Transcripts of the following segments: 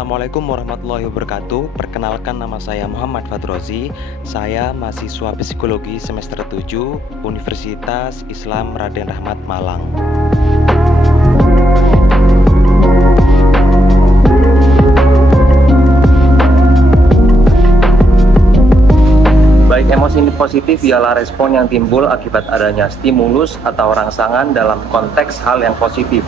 Assalamualaikum warahmatullahi wabarakatuh. Perkenalkan, nama saya Muhammad Fadrozi. Saya mahasiswa psikologi semester 7 Universitas Islam Raden Rahmat Malang. Baik, emosi positif ialah respon yang timbul akibat adanya stimulus atau rangsangan dalam konteks hal yang positif.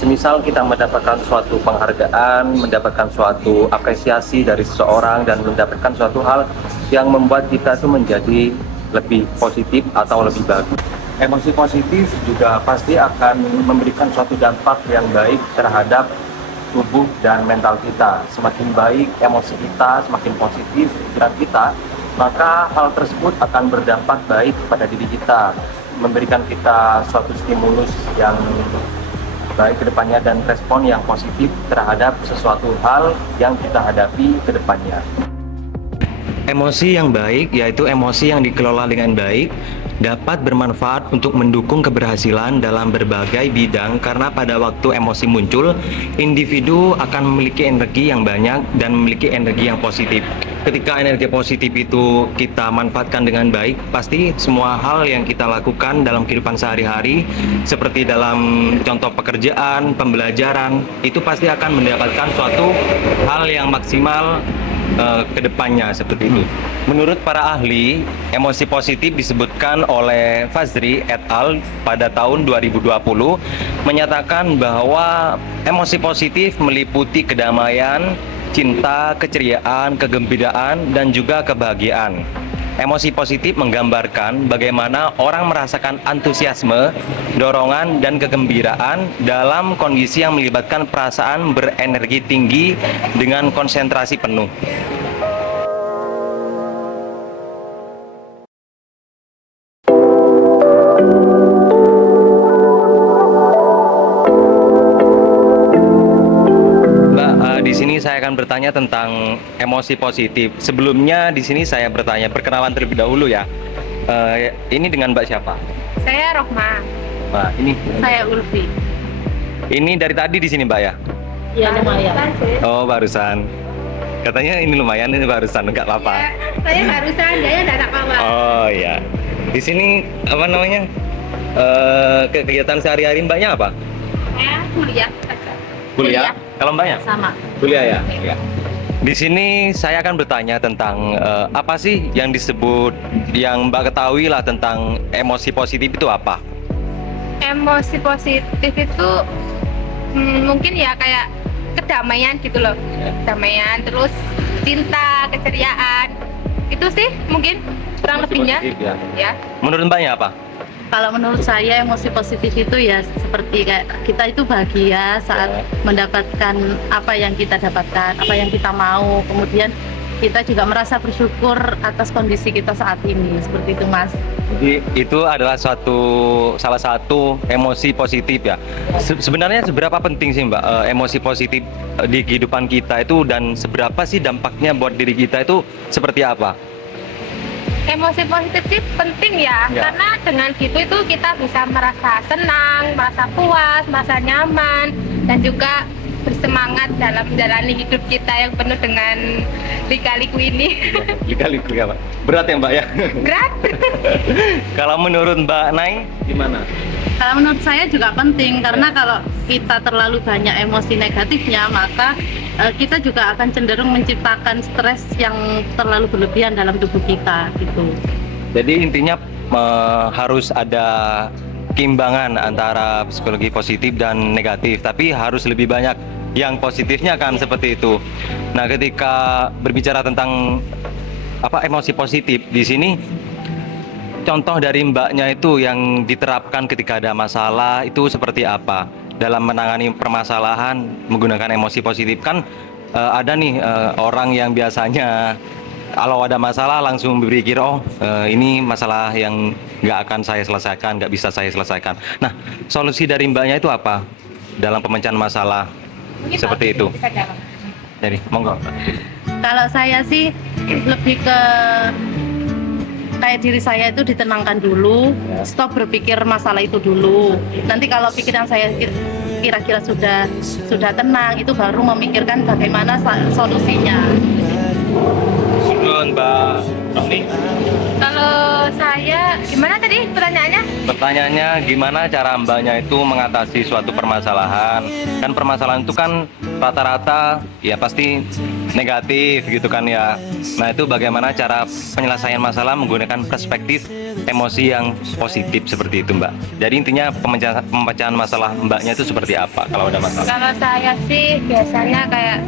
Semisal kita mendapatkan suatu penghargaan, mendapatkan suatu apresiasi dari seseorang, dan mendapatkan suatu hal yang membuat kita itu menjadi lebih positif atau lebih bagus. Emosi positif juga pasti akan memberikan suatu dampak yang baik terhadap tubuh dan mental kita. Semakin baik emosi kita, semakin positif pikiran kita, maka hal tersebut akan berdampak baik kepada diri kita, memberikan kita suatu stimulus yang baik ke depannya dan respon yang positif terhadap sesuatu hal yang kita hadapi ke depannya. Emosi yang baik, yaitu emosi yang dikelola dengan baik, dapat bermanfaat untuk mendukung keberhasilan dalam berbagai bidang, karena pada waktu emosi muncul, individu akan memiliki energi yang banyak dan memiliki energi yang positif. Ketika energi positif itu kita manfaatkan dengan baik, pasti semua hal yang kita lakukan dalam kehidupan sehari-hari, seperti dalam contoh pekerjaan, pembelajaran, itu pasti akan mendapatkan suatu hal yang maksimal ke depannya, seperti itu. Menurut para ahli, emosi positif disebutkan oleh Fazri et al. Pada tahun 2020 menyatakan bahwa emosi positif meliputi kedamaian, cinta, keceriaan, kegembiraan, dan juga kebahagiaan. Emosi positif menggambarkan bagaimana orang merasakan antusiasme, dorongan, dan kegembiraan dalam kondisi yang melibatkan perasaan berenergi tinggi dengan konsentrasi penuh. Di sini saya akan bertanya tentang emosi positif. Sebelumnya di sini saya bertanya, perkenalan terlebih dahulu ya. Ini dengan Mbak siapa? Saya Rohma. Mbak, ini. Saya Ulfi. Ini dari tadi di sini, Mbak ya? Iya, lumayan. Oh, barusan. Katanya ini lumayan, ini barusan, nggak apa-apa. Ya, saya barusan, saya tidak apa-apa. Oh iya. Di sini apa namanya? Kegiatan sehari-hari Mbaknya apa? Saya kuliah saja. Kuliah? Kalau Mbaknya? Sama. Kuliah ya? Iya. Di sini saya akan bertanya tentang apa sih yang disebut, yang Mbak ketahui lah tentang emosi positif itu apa? Emosi positif itu mungkin ya kayak kedamaian gitu loh. Kedamaian, terus cinta, keceriaan. Itu sih mungkin kurang Emosi lebihnya. positif, ya. Ya. Menurut Mbaknya apa? Kalau menurut saya emosi positif itu ya seperti kayak kita itu bahagia saat mendapatkan apa yang kita dapatkan, apa yang kita mau. Kemudian kita juga merasa bersyukur atas kondisi kita saat ini, seperti itu, Mas. Jadi itu adalah salah satu emosi positif ya. Sebenarnya seberapa penting sih Mbak emosi positif di kehidupan kita itu, dan seberapa sih dampaknya buat diri kita itu seperti apa? Emosi positif sih penting ya, karena dengan gitu itu kita bisa merasa senang, merasa puas, merasa nyaman, dan juga bersemangat dalam menjalani hidup kita yang penuh dengan lika-liku ini. Lika-liku ya Pak? Berat ya Mbak ya? Berat. Kalau menurut Mbak Nay gimana? Kalau menurut saya juga penting, karena kalau kita terlalu banyak emosi negatifnya, maka kita juga akan cenderung menciptakan stres yang terlalu berlebihan dalam tubuh kita gitu. Jadi intinya harus ada keimbangan antara psikologi positif dan negatif, tapi harus lebih banyak yang positifnya kan, seperti itu. Nah, ketika berbicara tentang emosi positif di sini, contoh dari Mbaknya itu yang diterapkan ketika ada masalah itu seperti apa dalam menangani permasalahan menggunakan emosi positif? Kan ada nih orang yang biasanya kalau ada masalah langsung berpikir, ini masalah yang nggak akan saya selesaikan, nggak bisa saya selesaikan. Nah, solusi dari Mbaknya itu apa dalam pemecahan masalah seperti itu? Jadi, monggo. Kalau saya sih lebih ke kayak diri saya itu ditenangkan dulu, stop berpikir masalah itu dulu. Nanti kalau pikiran saya kira-kira sudah tenang, itu baru memikirkan bagaimana solusinya. Mbak Roni. Kalau saya, gimana tadi pertanyaannya? Pertanyaannya gimana cara mbaknya itu mengatasi suatu permasalahan? Kan permasalahan itu kan rata-rata ya pasti negatif gitu kan ya. Nah itu bagaimana cara penyelesaian masalah menggunakan perspektif emosi yang positif seperti itu mbak. Jadi intinya pemecahan masalah mbaknya itu seperti apa kalau ada masalah? Kalau saya sih biasanya kayak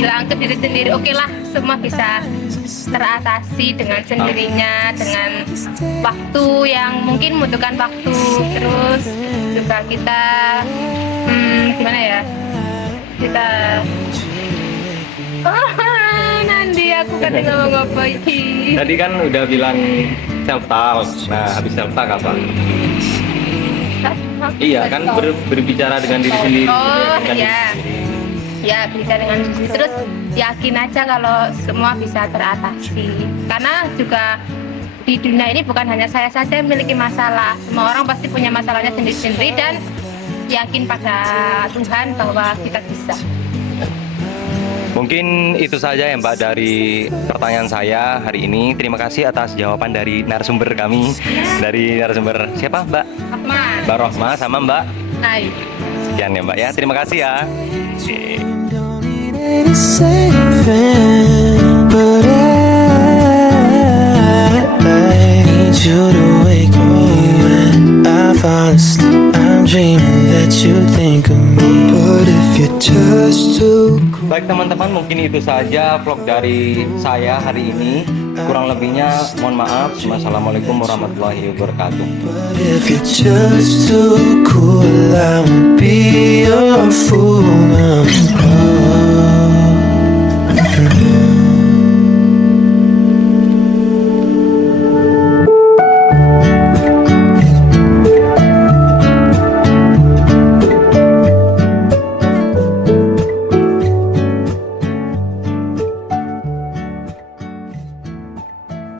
bilang ke diri sendiri, oke lah, semua bisa teratasi dengan sendirinya, dengan waktu yang mungkin membutuhkan waktu. Terus juga kita gimana ya, kita nanti aku kan ngomong apa ini. Tadi kan udah bilang self talk. Nah habis self talk apa? Iya kan berbicara dengan diri sendiri. Oh dengan diri iya. sendiri. Ya bisa dengan terus yakin aja kalau semua bisa teratasi, karena juga di dunia ini bukan hanya saya saja yang memiliki masalah, semua orang pasti punya masalahnya sendiri-sendiri, dan yakin pada Tuhan bahwa kita bisa. Mungkin itu saja ya Mbak dari pertanyaan saya hari ini. Terima kasih atas jawaban dari narasumber kami. Dari narasumber siapa Mbak? Rahman. Mbak Rohma sama Mbak. Hai. Sekian ya Mbak ya. Terima kasih ya. But I need you to wake me when I fall asleep. I'm dreaming that you think of me. But if you're just too cool. Baik teman-teman, mungkin itu saja vlog dari saya hari ini. Kurang lebihnya mohon maaf. Wassalamualaikum warahmatullahi wabarakatuh. But if you're just too cool.